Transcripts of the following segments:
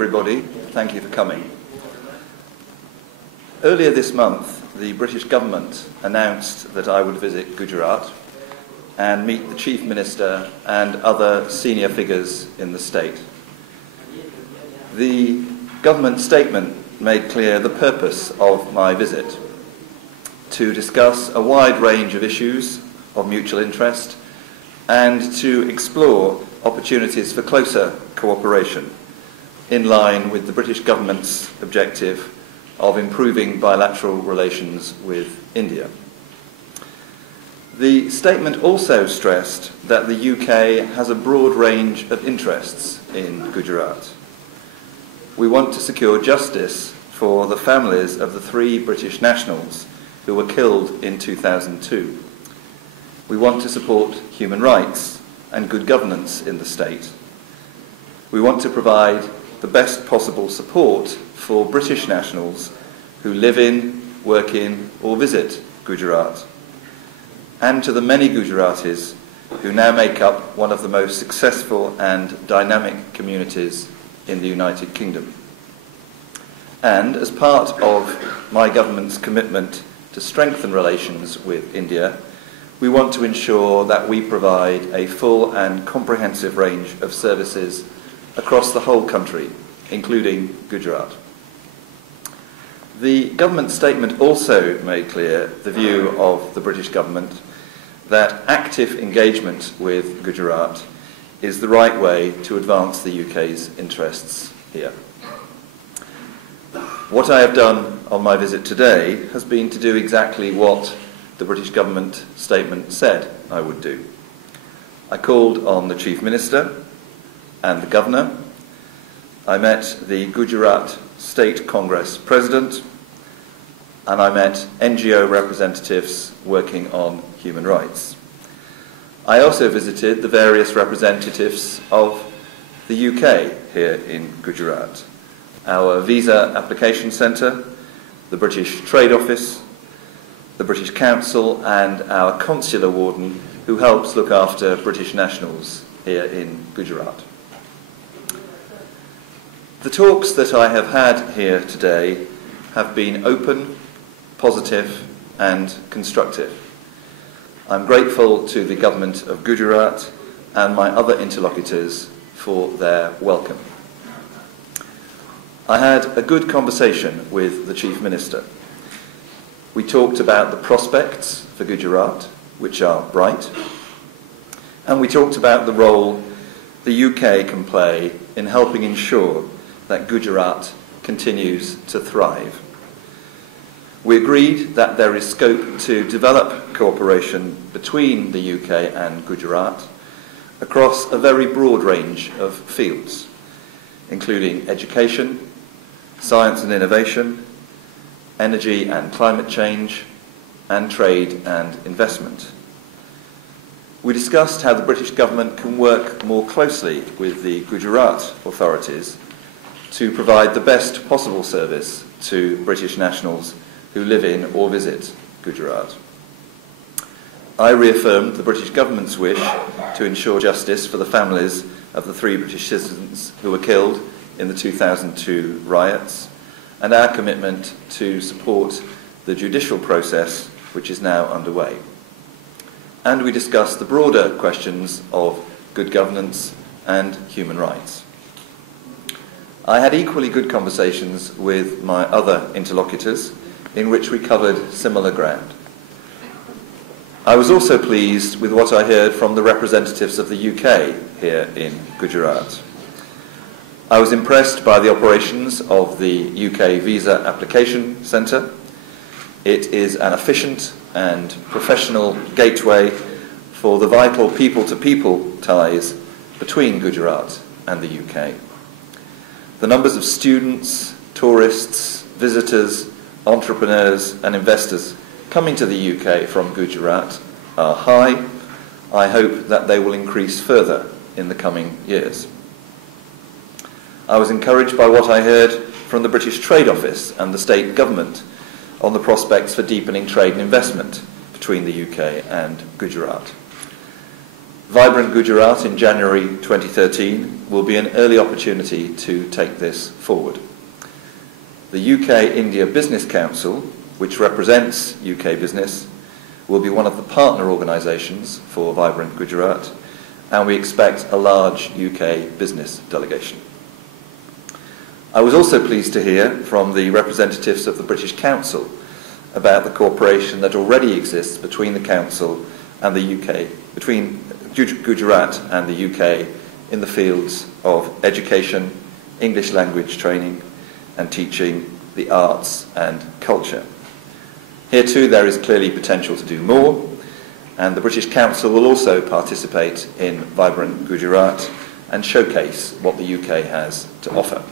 Everybody, thank you for coming. Earlier this month, the British government announced that I would visit Gujarat and meet the Chief Minister and other senior figures in the state. The government statement made clear the purpose of my visit: to discuss a wide range of issues of mutual interest and to explore opportunities for closer cooperation, in line with the British government's objective of improving bilateral relations with India. The statement also stressed that the UK has a broad range of interests in Gujarat. We want to secure justice for the families of the 3 British nationals who were killed in 2002. We want to support human rights and good governance in the state. We want to provide the best possible support for British nationals who live in, work in, or visit Gujarat, and to the many Gujaratis who now make up one of the most successful and dynamic communities in the United Kingdom. And as part of my government's commitment to strengthen relations with India, we want to ensure that we provide a full and comprehensive range of services across the whole country, including Gujarat. The government statement also made clear the view of the British government that active engagement with Gujarat is the right way to advance the UK's interests here. What I have done on my visit today has been to do exactly what the British government statement said I would do. I called on the Chief Minister and the Governor. I met the Gujarat State Congress President, and I met NGO representatives working on human rights. I also visited the various representatives of the UK here in Gujarat: our Visa Application Centre, the British Trade Office, the British Council, and our Consular Warden, who helps look after British nationals here in Gujarat. The talks that I have had here today have been open, positive, and constructive. I'm grateful to the government of Gujarat and my other interlocutors for their welcome. I had a good conversation with the Chief Minister. We talked about the prospects for Gujarat, which are bright, and we talked about the role the UK can play in helping ensure that Gujarat continues to thrive. We agreed that there is scope to develop cooperation between the UK and Gujarat across a very broad range of fields, including education, science and innovation, energy and climate change, and trade and investment. We discussed how the British government can work more closely with the Gujarat authorities to provide the best possible service to British nationals who live in or visit Gujarat. I reaffirmed the British government's wish to ensure justice for the families of the 3 British citizens who were killed in the 2002 riots, and our commitment to support the judicial process which is now underway. And we discussed the broader questions of good governance and human rights. I had equally good conversations with my other interlocutors, in which we covered similar ground. I was also pleased with what I heard from the representatives of the UK here in Gujarat. I was impressed by the operations of the UK Visa Application Centre. It is an efficient and professional gateway for the vital people-to-people ties between Gujarat and the UK. The numbers of students, tourists, visitors, entrepreneurs and investors coming to the UK from Gujarat are high. I hope that they will increase further in the coming years. I was encouraged by what I heard from the British Trade Office and the state government on the prospects for deepening trade and investment between the UK and Gujarat. Vibrant Gujarat in January 2013 will be an early opportunity to take this forward. The UK-India Business Council, which represents UK business, will be one of the partner organisations for Vibrant Gujarat, and we expect a large UK business delegation. I was also pleased to hear from the representatives of the British Council about the cooperation that already exists between the Council and the UK, between Gujarat and the UK in the fields of education, English language training and teaching, the arts and culture. Here too there is clearly potential to do more, and the British Council will also participate in Vibrant Gujarat and showcase what the UK has to offer.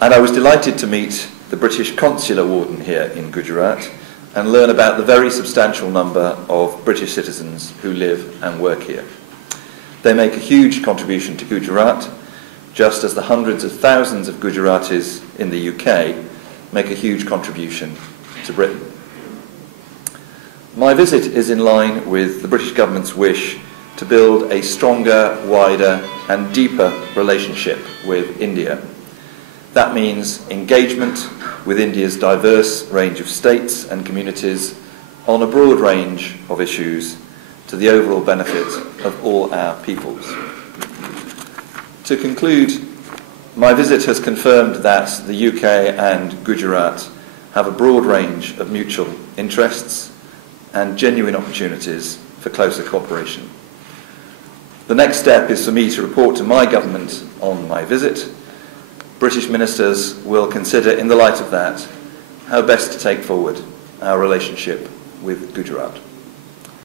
And I was delighted to meet the British Consular Warden here in Gujarat and learn about the very substantial number of British citizens who live and work here. They make a huge contribution to Gujarat, just as the hundreds of thousands of Gujaratis in the UK make a huge contribution to Britain. My visit is in line with the British government's wish to build a stronger, wider and deeper relationship with India. That means engagement with India's diverse range of states and communities on a broad range of issues to the overall benefit of all our peoples. To conclude, my visit has confirmed that the UK and Gujarat have a broad range of mutual interests and genuine opportunities for closer cooperation. The next step is for me to report to my government on my visit. British ministers will consider, in the light of that, how best to take forward our relationship with Gujarat.